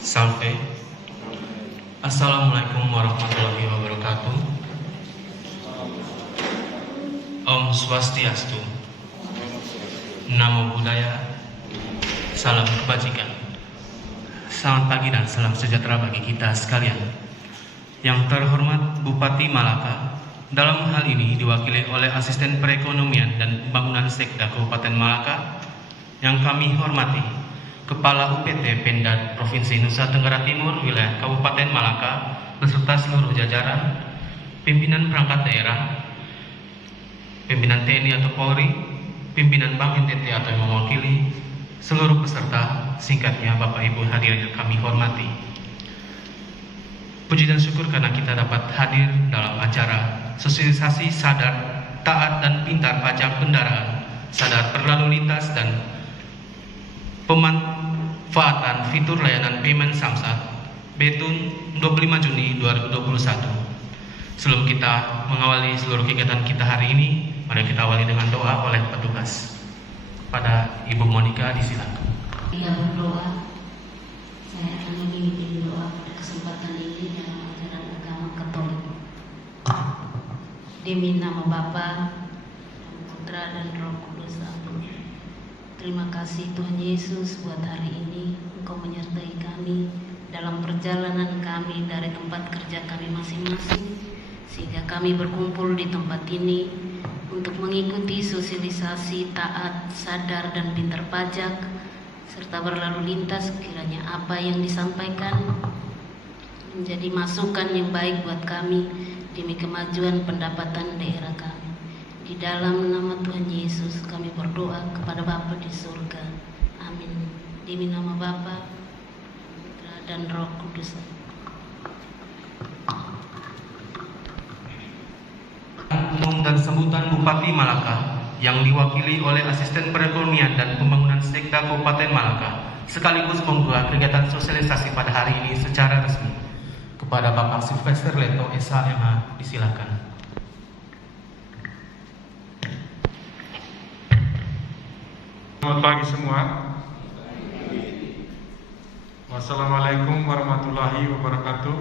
Salve. Assalamualaikum warahmatullahi wabarakatuh. Om Swastiastu. Namo Buddhaya. Salam kebajikan. Selamat pagi dan salam sejahtera bagi kita sekalian. Yang terhormat Bupati Malaka, dalam hal ini diwakili oleh Asisten Perekonomian dan Pembangunan Sekda Kabupaten Malaka, yang kami hormati Kepala UPT Pemda Provinsi Nusa Tenggara Timur Wilayah Kabupaten Malaka beserta seluruh jajaran, pimpinan perangkat daerah, pimpinan TNI atau Polri, pimpinan Bank NTT atau yang mewakili, seluruh peserta, singkatnya Bapak Ibu hadirin yang kami hormati. Puji dan syukur karena kita dapat hadir dalam acara sosialisasi sadar, taat dan pintar pajak kendaraan, sadar berlalu lintas dan pemanfaatan fitur layanan payment Samsat Betun 25 Juni 2021. Sebelum kita mengawali seluruh kegiatan kita hari ini, mari kita awali dengan doa oleh petugas. Pada Ibu Monica disilakan. Kita berdoa. Saya akan memimpin doa pada kesempatan ini dalam ajaran agama Katolik. Demi nama Bapa, Putra dan Roh Kudus. Amin. Terima kasih Tuhan Yesus buat hari ini Engkau menyertai kami dalam perjalanan kami dari tempat kerja kami masing-masing, sehingga kami berkumpul di tempat ini untuk mengikuti sosialisasi taat, sadar dan pintar pajak serta berlalu lintas. Kiranya apa yang disampaikan menjadi masukan yang baik buat kami demi kemajuan pendapatan daerah kami. Di dalam nama Tuhan Yesus kami berdoa kepada Bapa di surga. Amin. Demi nama Bapa, Putra dan Roh Kudus. Umum dan sambutan Bupati Malaka yang diwakili oleh Asisten Perekonomian dan Pembangunan Sekda Kabupaten Malaka sekaligus membuka kegiatan sosialisasi pada hari ini secara resmi. Kepada Bapak Sylvester Leto SHMH disilakan. Selamat pagi semua. Wassalamualaikum warahmatullahi wabarakatuh.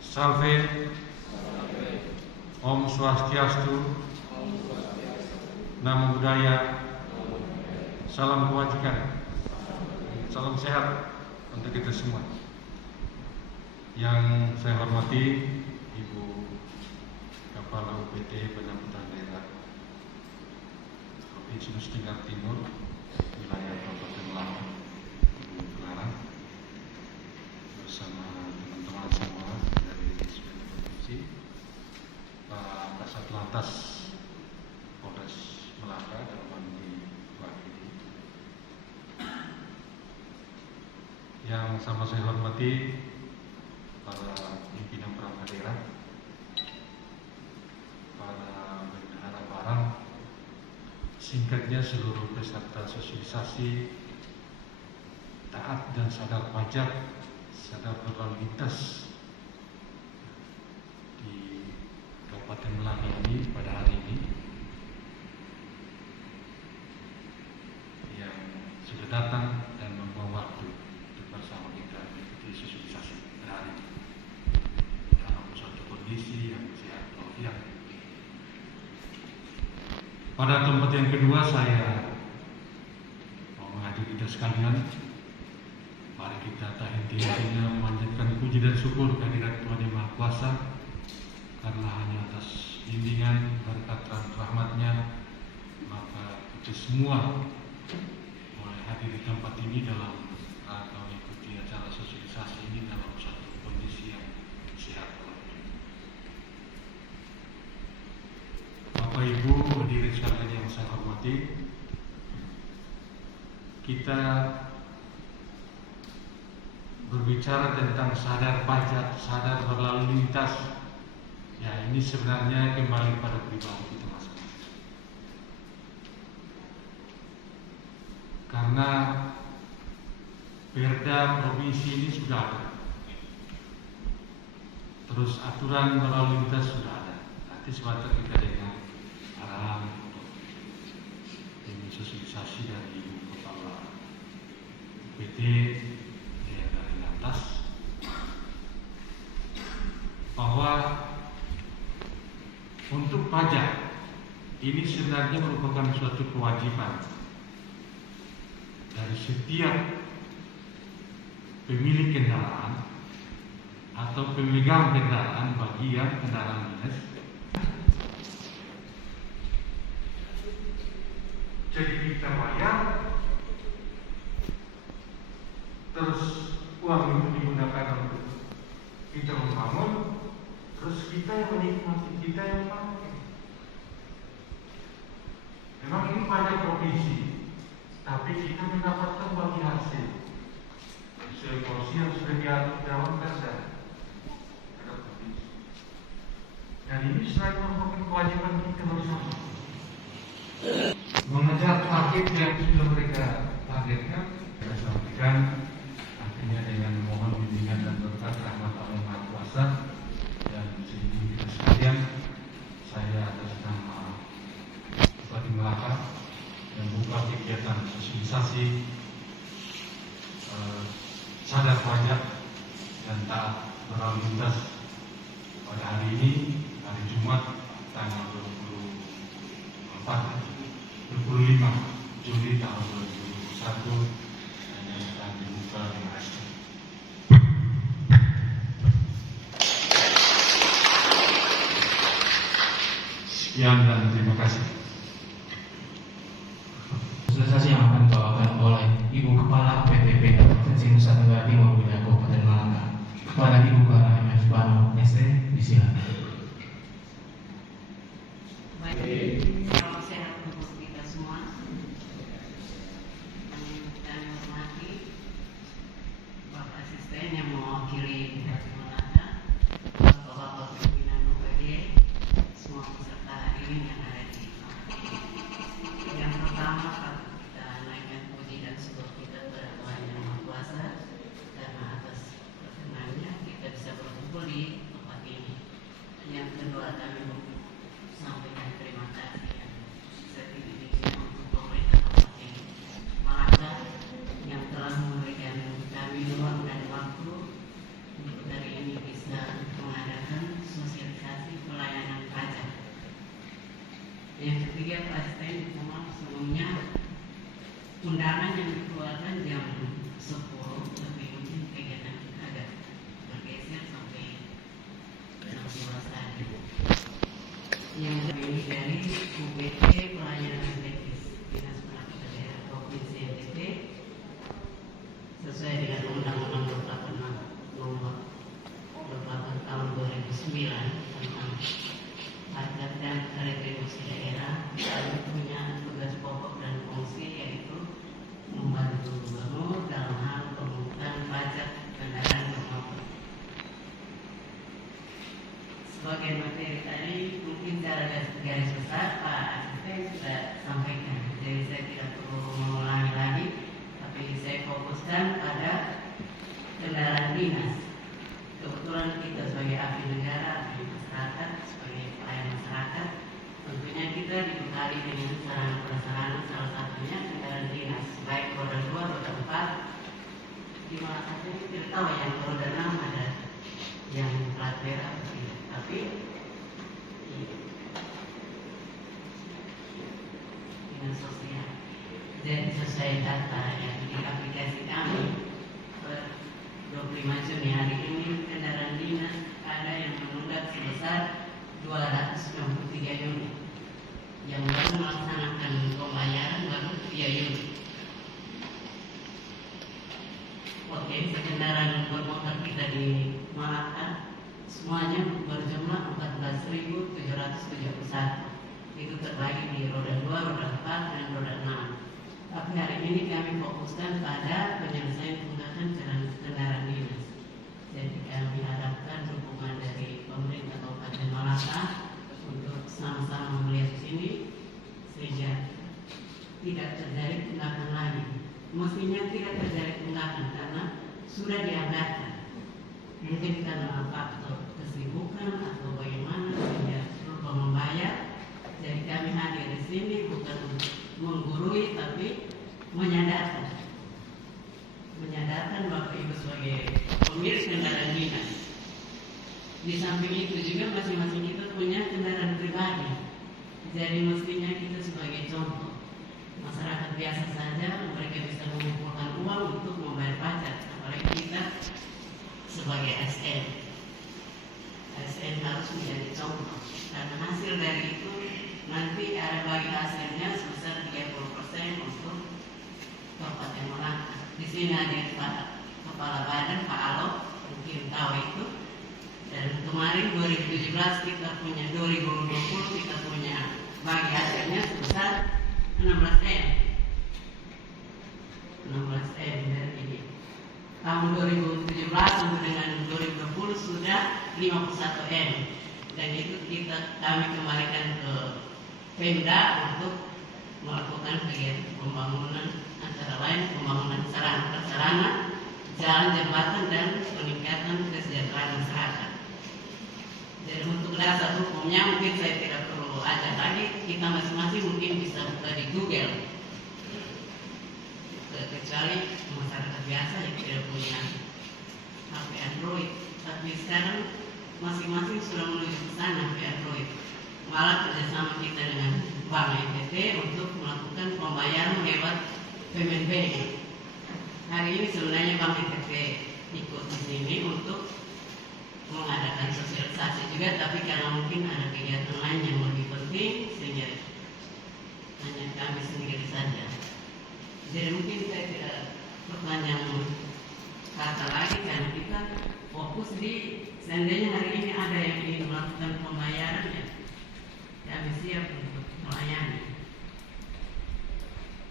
Salve. Om Swastiastu. Namo Buddhaya. Salam kebajikan. Salam sehat untuk kita semua. Yang saya hormati Ibu Kepala UPT Pendapatan Daerah Provinsi Nusa Tenggara Timur Wilayah Kabupaten Malaka, Ibu Clara, bersama teman-teman semua dari seluruh provinsi, Pak Kasat Lantas Polres Malaka dalam hal ini Pak Idi, yang sama saya hormati para pimpinan perangkat daerah, para bendahara barang, singkatnya seluruh peserta sosialisasi taat dan sadar pajak, sadar berlalu lintas di Kabupaten Malaka ini pada hari ini, yang sudah datang dan membuang waktu untuk bersama kita mengikuti sosialisasi pada hari ini dalam suatu kondisi yang sehat walafiat. Pada tempat yang kedua saya mau mengajak kita sekalian, mari kita tak henti-hentinya memanjatkan puji dan syukur kehadirat Tuhan Yang Maha Kuasa, karena hanya atas bimbingan, berkat dan rahmatnya maka kita semua boleh hadir di tempat ini dalam rangka mengikuti acara sosialisasi ini dalam satu kondisi yang sehat. Bapak Ibu hadirin sekalian yang saya hormati, kita berbicara tentang sadar pajak, sadar berlalu lintas. Ya, ini sebenarnya kembali pada pribadi kita masing-masing. Karena Perda provinsi ini sudah ada, terus aturan berlalu lintas sudah ada. Nanti sebentar kita dengar arahan untuk sosialisasi dari Ibu Kepala ini sebenarnya merupakan suatu kewajiban dari setiap pemilik kendaraan atau pemegang kendaraan bagi yang kendaraan dinas. Jadi kita bayar, terus uang itu digunakan untuk kita membangun, terus kita yang menikmati, kita yang pakai. Memang ini pajak provinsi, tapi kita mendapatkan bagi hasil sesuai porsi yang sudah diatur dalam perda provinsi. Dan ini selain merupakan kewajiban kita bersama mengejar target yang sudah mereka targetkan. Kita sampaikan akhirnya dengan mohon bimbingan dan berkat rahmat Allah Maha Kuasa dan sehingga kita sekalian, saya atas nama Bupati Melaka membuka kegiatan sosialisasi sadar pajak dan taat berlalu lintas pada hari ini, hari Jumat tanggal 25 Juli tahun 2021 yang akan dibuka di Masjid. Sekian dan terima kasih. Sosialisasi yang akan dibawakan oleh Ibu Kepala PTP Provinsi Nusa Tenggara Timur Wilayah Kabupaten Malaka kepada Ibu Kepala MF Bano SD, disilakan. Salam sehat untuk kita semua. Dan hormati Bapak Asisten yang mewakili Bupati Malaka, Bapak-bapak pimpinan UPD, semua peserta hadirin yang ada di Malaka. Yang pertama, kita naikkan puji dan syukur kita kepada Tuhan Yang Maha Kuasa karena atas perkenannya kita bisa berkumpul di tempat ini. Yang kedua, kami sampaikan terima kasih yang setinggi-tingginya untuk pemerintah Kabupaten Malaka yang telah memberikan kami ruang dan waktu untuk hari ini bisa mengadakan sosialisasi pelayanan pajak. Yang ketiga, Pak Asisten, mohon sebelumnya undangan yang dikeluarkan jam 10, tapi mungkin kegiatan kita agak bergeser sampai jam 11 tadi. Yang ini dari UPT Pelayanan Teknis Dinas Pendidikan Daerah Provinsi NTT sesuai dengan Undang-Undang 28 Nomor 28 Tahun 2009 tentang pajak dan retribusi daerah. Kami punya tugas pokok dan fungsi yaitu membantu gubernur dalam hal pemungutan pajak kendaraan bermotor. Sebagai materi tadi mungkin secara garis besar Pak Asisten sudah sampaikan, jadi saya tidak perlu mengulangi lagi, tapi saya fokuskan pada kendaraan dinas. Kebetulan kita sebagai abdi negara, abdi masyarakat, sebagai pelayan masyarakat, tentunya kita dibekali dengan sarana prasarana, salah satunya kendaraan dinas, baik roda 2, roda 4, di mana saja kita tahu yang roda 6 ada yang plat merah, tapi dinas sosial. Jadi sesuai data yang di aplikasi kami per 25 Juni hari ini, kendaraan dinas ada yang menunggak sebesar 293 unit, yang baru melaksanakan pembayaran baru 3 unit. Oke, kendaraan bermotor kita di Malaka semuanya berjumlah 14.771. Itu terbagi di roda 2, roda 4, dan roda 6. Tapi hari ini kami fokuskan pada penyelesaian tunggakan kendaraan dinas. Jadi kami harapkan dukungan dari pemerintah Kabupaten Malaka untuk sama-sama melihat sini sehingga tidak terjadi tunggakan lagi. Mestinya tidak terjadi tunggakan karena sudah dianggarkan. Mungkin karena faktor kesibukan atau bagaimana sehingga lupa membayar. Jadi kami hadir di sini bukan menggurui tapi menyadarkan Bapak Ibu sebagai pemilik kendaraan dinas. Di samping itu juga masing-masing itu punya kendaraan pribadi. Jadi mestinya kita sebagai contoh masyarakat biasa saja mereka bisa mengumpulkan uang untuk membayar pajak, apalagi kita sebagai ASN harus menjadi contoh, karena hasil dari itu nanti ada bagi hasilnya sebesar 30% untuk Kabupaten Malaka. Di sini ada Pak Kepala Badan Pak Alok, mungkin tahu itu. Dan kemarin 2017 kita punya 2020 kita punya bagi hasilnya sebesar 16M. Dari ini. Tahun 2017 sampai dengan 2020 sudah 51M. Dan itu kami kembalikan ke Pemda untuk melakukan kegiatan pembangunan, antara lain pembangunan sarana, jalan, jembatan, dan peningkatan kesejahteraan masyarakat. Jadi untuk dasar hukumnya mungkin saya tidak perlu ajak lagi, kita masing-masing mungkin bisa buka di Google. Kecuali masyarakat biasa yang tidak punya HP Android, tapi sekarang masing-masing sudah menuju ke sana HP Android. Malah kerjasama kita dengan Bank NTT untuk melakukan pembayaran lewat payment bank. Hari ini sebenarnya Bank NTT ikut di sini untuk mengadakan sosialisasi juga, tapi karena mungkin ada kegiatan lain yang lebih penting sehingga hanya kami sendiri saja. Jadi mungkin saya tidak perpanjang kata lagi, karena kita fokus di seandainya hari ini ada yang ingin melakukan pembayaran, ya kami siap untuk melayani.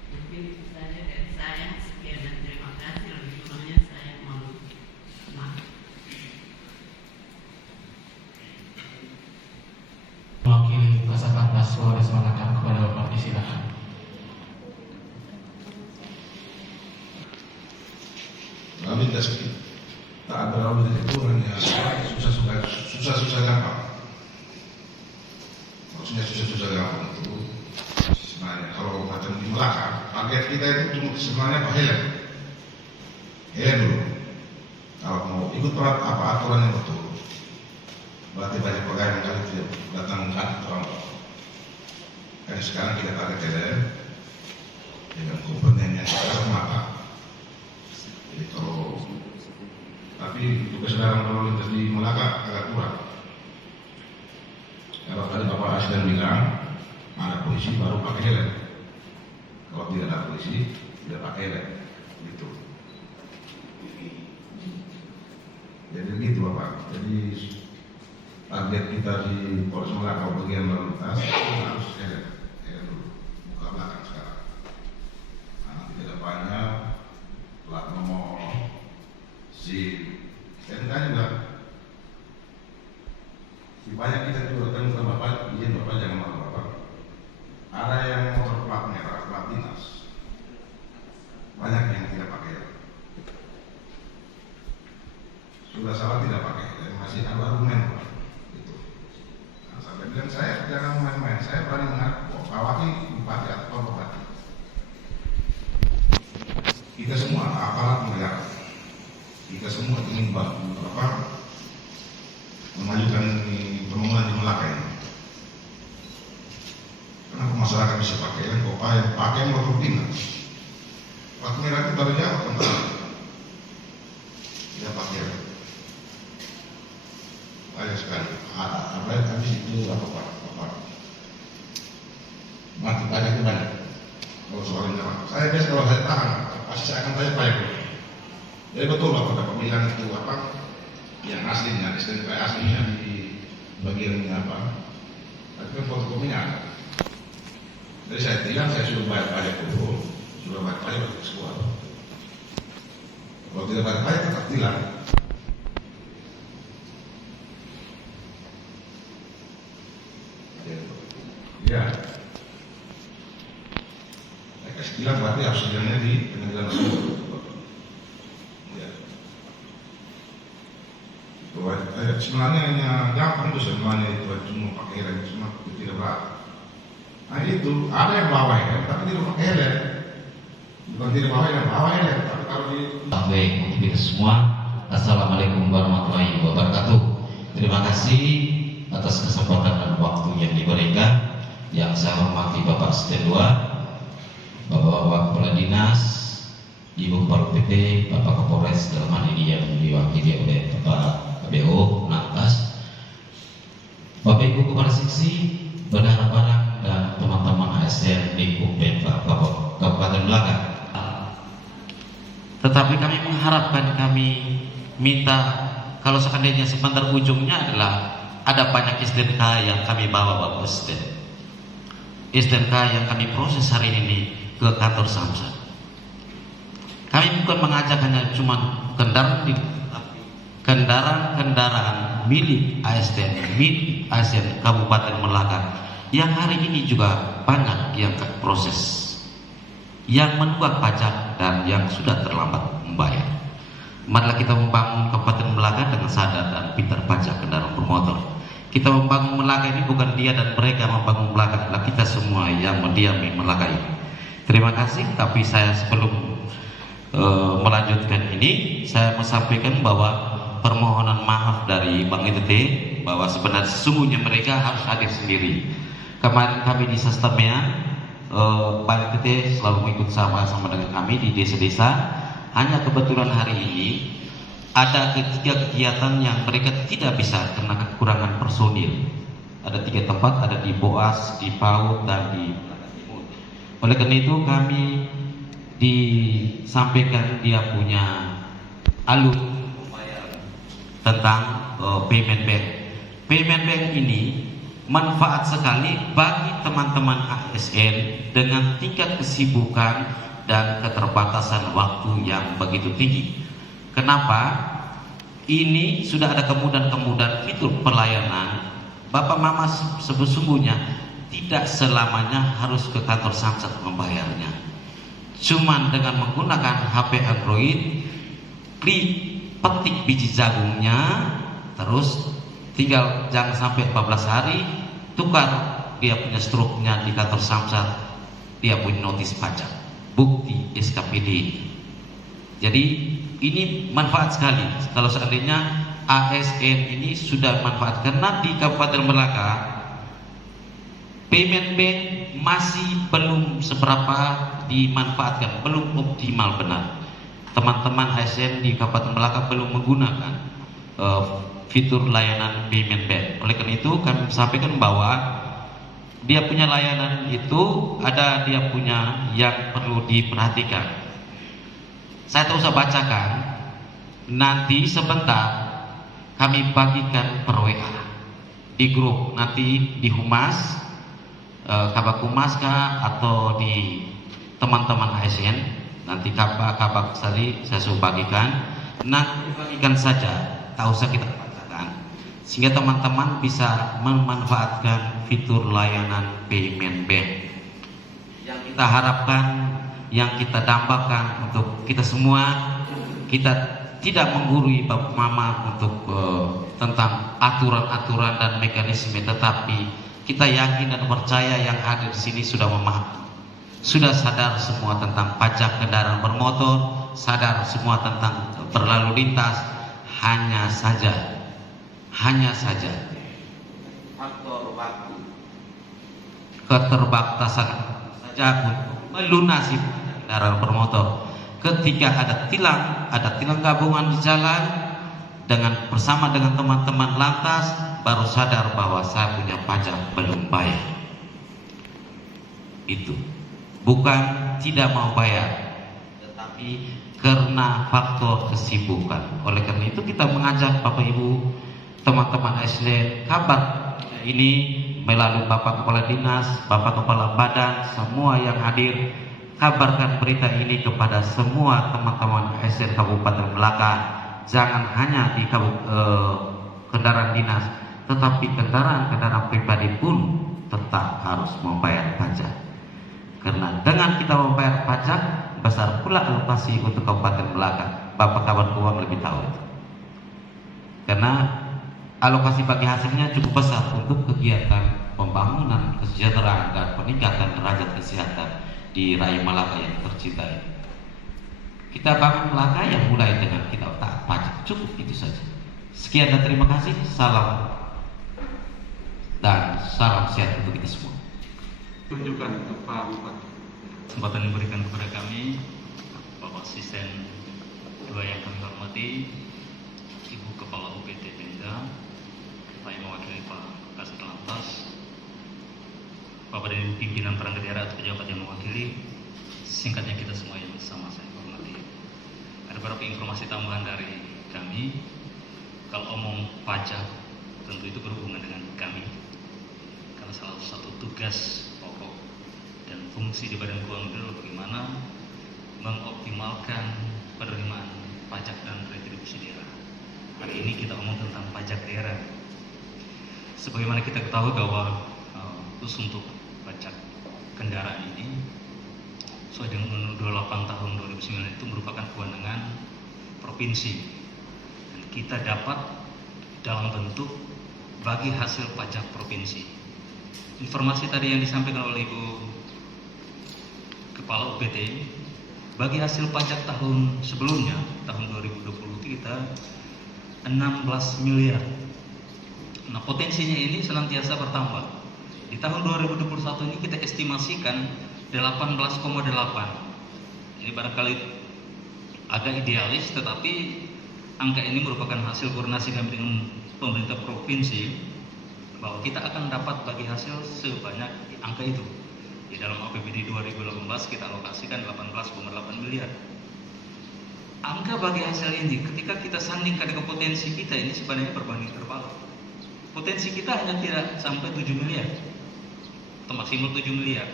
Mungkin itu saja dari saya. Sekian dan terima kasih. Lebih kurangnya saya mohon maaf. Mewakili Kasatlantas Polres Malaka, kepada Bapak disilakan. Kami tidak sedih. Tak berawal dari itu hanya susah-susah gampang. Maksudnya susah-susah gampang itu sebenarnya kalau macam di Melaka, target kita itu cuma sebenarnya Pak Helen dulu. Kalau mau ikut aturan yang betul, berarti banyak pegawai yang kali tidak datang orang. Karena sekarang kita target Helen dengan komponen yang kita mata. Jadi kalau tapi untuk kesadaran lalu lintas di Melaka agak kurang. Kalau tadi Bapak Asdan bilang ada polisi baru pakai helm. Kalau tidak ada polisi tidak pakai helm, gitu. Jadi begitu Bapak. Jadi target kita di Polres Melaka bagian lalu lintas harus helm dulu, buka belakang sekarang. Nah, nanti ke depannya plat nomor STNK juga banyak kita juga kan ke Bapak, izin Bapak jangan malu Bapak. Ada yang motor plat merah, plat dinas, banyak yang tidak pakai. Sudah salah tidak pakai, dan masih ada argumen Pak. Itu. Nah, sampai bilang saya jangan main-main, saya berani mengaku Bawaki bupati atau bupati. Kita semua aparat negara. Kita semua ingin memajukan pembangunan di Melaka ini. Kenapa masyarakat bisa pakai yang pakai motor dinas? Plat merah itu baru jauh tentang tidak pakai. Banyak sekali. Apa yang habis itu apa? Mati banyak itu banyak. Kalau soal ini, saya biasa kalau saya tahan, pasti saya akan tanya banyak. Jadi betul Bapak bilang itu apa yang aslinya, STNK aslinya di bagiannya apa, tapi kan fotokopinya ada. Jadi saya bilang saya sudah bayar pajak dulu, sudah bayar pajak untuk sekolah. Kalau tidak bayar pajak tetap tilang. Ya, saya kasih tilang berarti harus tilangnya di pengadilan umum. Sebenarnya hanya gampang itu sebenarnya itu cuma pakai helm, cuma tidak berat. Nah itu ada yang bawa helm tapi tidak pakai helm, bukan tidak bawa helm, tapi kalau di baik untuk kita semua. Assalamualaikum warahmatullahi wabarakatuh. Terima kasih atas kesempatan dan waktu yang diberikan. yang saya hormati Bapak Asisten 2, Bapak-Bapak Kepala Dinas, Ibu Kepala PT, Bapak Kapolres dalam hal ini yang diwakili oleh Bapak KBO, Lantas, Bapak Ibu Kepala Seksi, Bendahara Barang, dan teman-teman ASN di Pemda Kabupaten Melaka. Tetapi kami mengharapkan, kami minta kalau seandainya sebentar ujungnya adalah ada banyak SDNK yang kami bawa Bapak Presiden, SDNK yang kami proses hari ini ke kantor Samsat. Kami bukan mengajak hanya cuma kendaraan milik ASN Kabupaten Melaka yang hari ini juga banyak yang proses, yang menunggak pajak dan yang sudah terlambat membayar. Marilah kita membangun Kabupaten Melaka dengan sadar dan pintar pajak kendaraan bermotor. Kita membangun Melaka ini bukan dia dan mereka membangun Melaka, adalah kita semua yang mendiami Melaka ini. Terima kasih. Tapi saya sebelum melanjutkan ini, saya mau sampaikan bahwa permohonan maaf dari Bang ITT bahwa sebenarnya sesungguhnya mereka harus hadir sendiri. Kemarin kami di Sastamea, Bang ITT selalu mengikut sama-sama dengan kami di desa-desa. Hanya kebetulan hari ini ada 3 kegiatan yang mereka tidak bisa karena kekurangan personil. Ada 3 tempat, ada di Boas, di PAUD, dan di Timur. Oleh karena itu kami disampaikan dia punya alur tentang payment bank. Payment bank ini manfaat sekali bagi teman-teman ASN dengan tingkat kesibukan dan keterbatasan waktu yang begitu tinggi. Kenapa? Ini sudah ada kemudahan-kemudahan fitur pelayanan. Bapak Mama sesungguhnya tidak selamanya harus ke kantor Samsat membayarnya. Cuman dengan menggunakan HP Android, klik petik biji jagungnya, terus tinggal jangan sampai 14 hari tukar dia punya struknya di kantor Samsat, dia punya notis pajak, bukti SKPD. Jadi ini manfaat sekali kalau seandainya ASN ini sudah manfaat, karena di Kabupaten Melaka payment bank masih belum seberapa dimanfaatkan, belum optimal benar. Teman-teman ASN di Kabupaten Melaka belum menggunakan fitur layanan payment bank. Oleh karena itu kami sampaikan bahwa dia punya layanan itu ada, dia punya yang perlu diperhatikan. Saya tak usah bacakan, nanti sebentar kami bagikan per WA di grup, nanti di Humas, Kabak Humas atau di teman-teman ASN, nanti kabak tadi saya suruh bagikan. Nanti bagikan saja, tak usah kita bacakan, sehingga teman-teman bisa memanfaatkan fitur layanan payment bank. Yang kita harapkan, yang kita dambakan untuk kita semua, kita tidak menggurui Bapak Mama untuk tentang aturan-aturan dan mekanisme, tetapi kita yakin dan percaya yang hadir di sini sudah memahami, sudah sadar semua tentang pajak kendaraan bermotor, sadar semua tentang berlalu lintas. Hanya saja faktor waktu, keterbatasan saja untuk melunasi kendaraan bermotor. Ketika ada tilang gabungan di jalan, bersama dengan teman-teman lantas baru sadar bahwa saya punya pajak belum bayar. Itu bukan tidak mau bayar, tetapi karena faktor kesibukan. Oleh karena itu kita mengajak Bapak Ibu, teman-teman ASN, kabar ini melalui Bapak Kepala Dinas, Bapak Kepala Badan, semua yang hadir, kabarkan berita ini kepada semua teman-teman ASN Kabupaten Melaka. Jangan hanya di kendaraan dinas, tetapi kendaraan pribadi pun tetap harus membayar pajak. Karena dengan kita membayar pajak, besar pula alokasi untuk Kabupaten Melaka. Bapak kawan Keuangan lebih tahu itu. Karena alokasi bagi hasilnya cukup besar untuk kegiatan pembangunan kesejahteraan dan peningkatan derajat kesehatan di rakyat Melaka yang tercinta. Kita bangun Melaka yang mulai dengan kita taat pajak, cukup itu saja. Sekian dan terima kasih. Salam dan salam sehat untuk kita semua. Tunjukkan ke Pak Bupati. Kesempatan yang diberikan kepada kami, Bapak Asisten 2 yang kami hormati, Ibu Kepala UPT Pemda, Pak yang mewakili Pak Kasat Lantas, Bapak dan Ibu pimpinan perangkat daerah atau pejabat yang mewakili, singkatnya kita semua yang sama saya hormati. Ada beberapa informasi tambahan dari kami. Kalau omong pajak, tentu itu berhubungan dengan kami, karena salah satu tugas pokok dan fungsi di Badan Keuangan Negara bagaimana mengoptimalkan penerimaan pajak dan retribusi daerah. Hari ini kita omong tentang pajak daerah. Sebagaimana kita ketahui bahwa khusus untuk pajak kendaraan ini sesuai dengan Undang-Undang 28 tahun 2009 itu merupakan kewenangan provinsi, dan kita dapat dalam bentuk bagi hasil pajak provinsi. Informasi tadi yang disampaikan oleh Ibu Kepala UPT, bagi hasil pajak tahun sebelumnya, tahun 2020 kita 16 miliar. Nah, potensinya ini senantiasa bertambah. Di tahun 2021 ini kita estimasikan 18,8. Ini barangkali agak idealis, tetapi angka ini merupakan hasil koordinasi kami dengan pemerintah provinsi bahwa kita akan dapat bagi hasil sebanyak angka itu. Di dalam APBD 2018 kita alokasikan 18,8 miliar. Angka bagi hasil ini ketika kita sandingkan dengan potensi kita ini sebenarnya berbanding terbalik. Potensi kita hanya tidak sampai 7 miliar atau maksimal 7 miliar.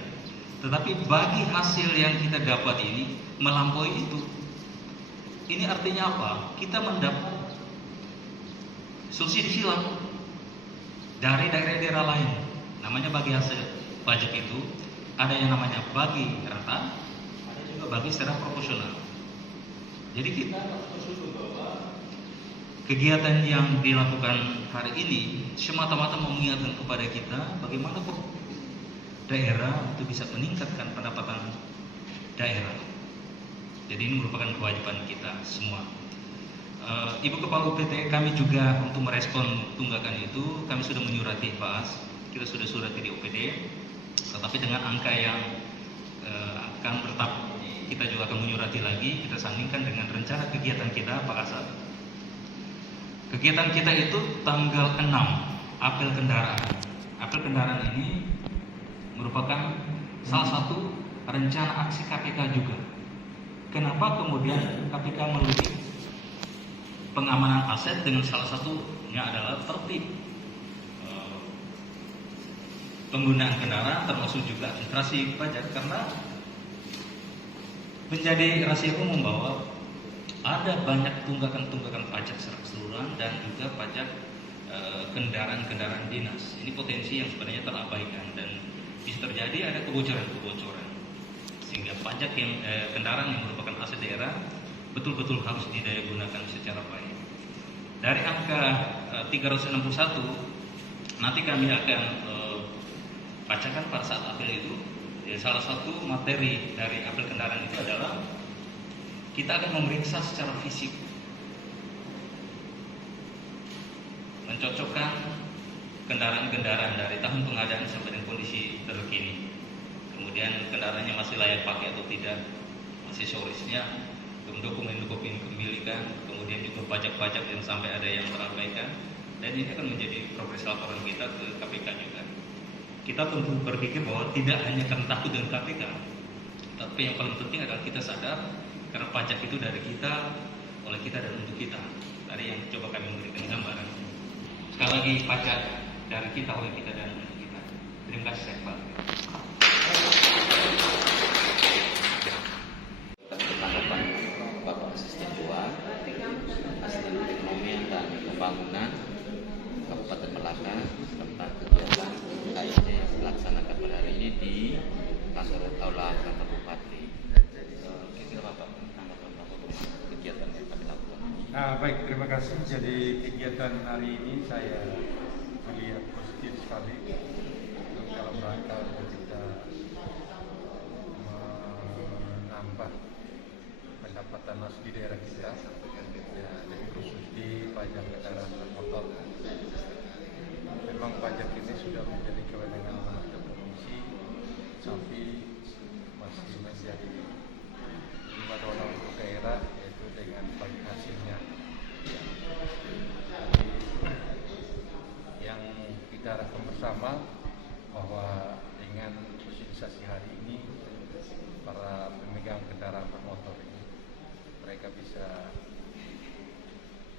Tetapi bagi hasil yang kita dapat ini melampaui itu. Ini artinya apa? Kita mendapat subsidi silang dari daerah-daerah lain. Namanya bagi hasil pajak itu ada yang namanya bagi rata, ada juga bagi secara proporsional. Jadi kita bersyukur bahwa kegiatan yang dilakukan hari ini semata-mata mengingatkan kepada kita bagaimana daerah itu bisa meningkatkan pendapatan daerah. Jadi ini merupakan kewajiban kita semua. Ibu Kepala UPT kami juga untuk merespon tunggakan itu kami sudah menyurati Pak As, kita sudah surati di UPD, tetapi dengan angka yang akan bertahap kita juga akan menyurati lagi, kita sandingkan dengan rencana kegiatan kita Pak Kasat. Kegiatan kita itu tanggal 6 apel kendaraan. Apel kendaraan ini merupakan salah satu rencana aksi KPK juga. Kenapa kemudian KPK melalui pengamanan aset dengan salah satunya adalah tertib penggunaan kendaraan termasuk juga administrasi pajak, karena menjadi rahasia umum bahwa ada banyak tunggakan pajak secara keseluruhan dan juga pajak kendaraan-kendaraan dinas. Ini potensi yang sebenarnya terabaikan dan bisa terjadi ada kebocoran-kebocoran, sehingga pajak yang kendaraan yang merupakan aset daerah betul-betul harus didayagunakan secara baik. Dari angka 361 nanti kami akan bacakan pada saat apel itu. Ya, salah satu materi dari apel kendaraan itu adalah kita akan memeriksa secara fisik, mencocokkan kendaraan-kendaraan dari tahun pengadaan sampai dengan kondisi terkini. Kemudian kendaraannya masih layak pakai atau tidak, aksesorisnya, dokumen-dokumen kepemilikan, kemudian juga pajak-pajak yang sampai ada yang terabaikan, dan ini akan menjadi progres laporan kita ke KPK juga. Kita tentu berpikir bahwa tidak hanya karena takut dengan KPK, tapi yang paling penting adalah kita sadar karena pajak itu dari kita, oleh kita dan untuk kita. Tadi yang coba kami memberikan gambaran. Sekali lagi pajak dari kita, oleh kita dan untuk kita. Terima kasih saya Pak. Tanggapan Bapak Asisten 2, Asisten Perekonomian dan Pembangunan Kabupaten Melaka tentang kegiatan KIT yang dilaksanakan pada hari ini di kantor aula kantor Bupati. Kira-kira Bapak tanggapan Bapak kegiatan yang kami lakukan? Baik, terima kasih. Jadi kegiatan hari ini saya melihat positif sekali dalam rangka untuk kita menambah pendapatan masuk di daerah kita, ya, jadi khusus di pajak kendaraan bermotor. Memang pajak ini sudah menjadi kewenangan provinsi tapi masih menjadi primadona untuk daerah, yaitu dengan bagi hasilnya. Jadi, yang kita harapkan bersama bahwa dengan sosialisasi hari ini, para pemegang kendaraan bermotor ini mereka bisa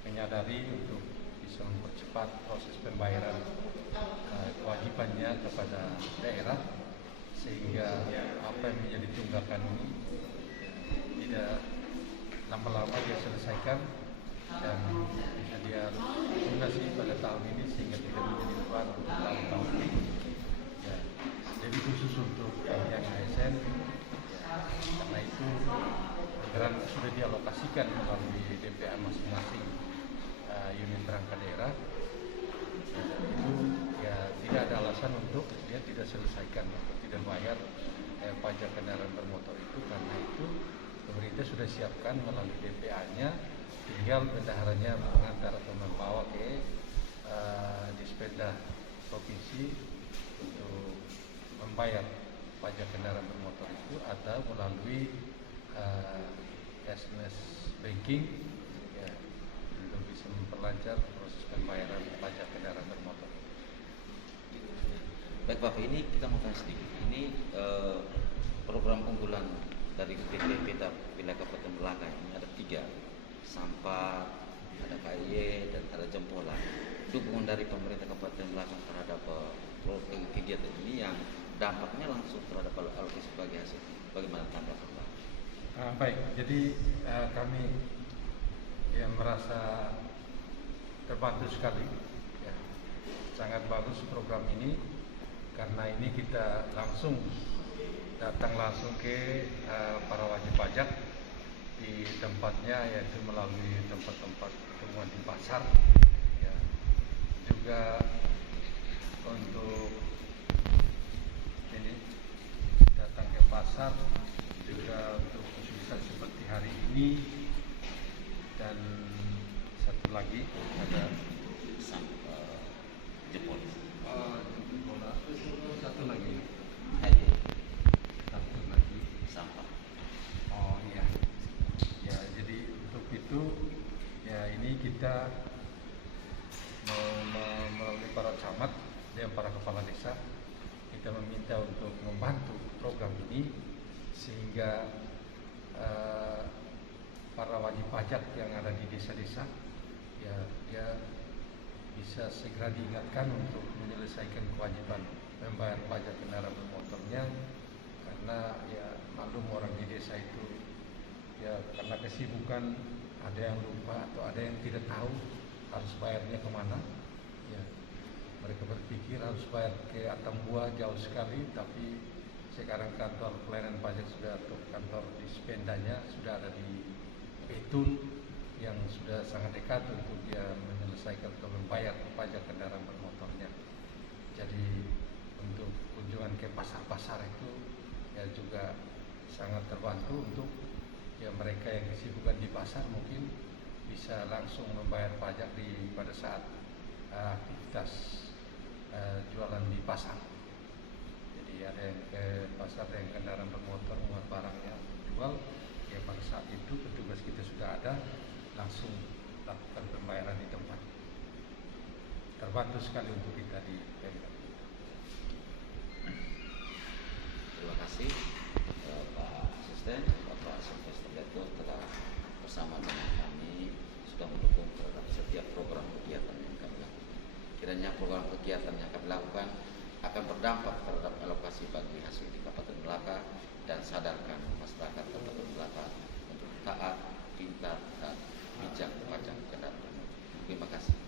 menyadari untuk bisa mempercepat proses pembayaran kewajibannya kepada daerah, sehingga apa yang menjadi tunggakan ini tidak lama-lama dia selesaikan dan dia harus lunasi pada tahun ini sehingga tidak menjadi beban untuk tahun-tahun ini. Ya, jadi khusus untuk yang ASN, ya, karena itu anggaran sudah dialokasikan melalui DPA masing-masing unit perangkat daerah. Ya, itu ya tidak ada alasan untuk dia tidak selesaikan atau tidak bayar pajak kendaraan bermotor itu, karena itu pemerintah sudah siapkan melalui DPA-nya, tinggal bendaharanya mengantar atau membawa ke Dispenda Provinsi untuk membayar pajak kendaraan bermotor itu, atau melalui SMS banking, ya, untuk bisa memperlancar proses pembayaran pajak kendaraan bermotor. Baik Bapak, ini kita mau tanya sedikit. Ini program unggulan dari PT Peta Wilayah Kabupaten Melaka ini ada 3, sampah, ada KY, dan ada jempolan. Dukungan dari pemerintah Kabupaten Melaka terhadap kegiatan ini yang dampaknya langsung terhadap alokasi bagi hasil. Bagaimana tanggapan Pak? Baik, jadi kami yang merasa terbantu sekali, ya, sangat bagus program ini, karena ini kita datang langsung ke para wajib pajak di tempatnya, yaitu melalui tempat-tempat pertemuan di pasar, ya. Juga untuk ini datang ke pasar, juga untuk sosialisasi seperti hari ini, dan satu lagi ada Jempol. Satu lagi Sampah. Oh iya, ya, jadi untuk itu ya ini kita melalui para camat dan para kepala desa, kita meminta untuk membantu program ini, sehingga para wajib pajak yang ada di desa-desa, ya, dia bisa segera diingatkan untuk menyelesaikan kewajiban membayar pajak kendaraan bermotornya, karena ya maklum orang di desa itu ya karena kesibukan, ada yang lupa atau ada yang tidak tahu harus bayarnya kemana, ya mereka berpikir harus bayar ke Atambua jauh sekali, tapi sekarang kantor pelayanan pajak sudah, atau kantor Dispendanya sudah ada di Betun, yang sudah sangat dekat untuk dia menyelesaikan atau membayar pajak kendaraan bermotornya. Jadi untuk kunjungan ke pasar-pasar itu ya juga sangat terbantu untuk ya mereka yang kesibukan di pasar mungkin bisa langsung membayar pajak pada saat aktivitas jualan di pasar. Jadi ada yang ke pasar dengan kendaraan bermotor muat barangnya jual, ya pada saat itu petugas kita sudah ada, langsung lakukan pembayaran di tempat. Terbantu sekali untuk kita di Pemda. Terima kasih Pak Asisten, Bapak Sylvester Leto telah bersama dengan kami sudah mendukung terhadap setiap program kegiatan yang kami lakukan. Kiranya program kegiatan yang kami lakukan akan berdampak terhadap alokasi bagi hasil di Kabupaten Melaka, dan sadarkan masyarakat Kabupaten Melaka untuk taat, pintar, dan bijak pajak kendaraan. Terima kasih.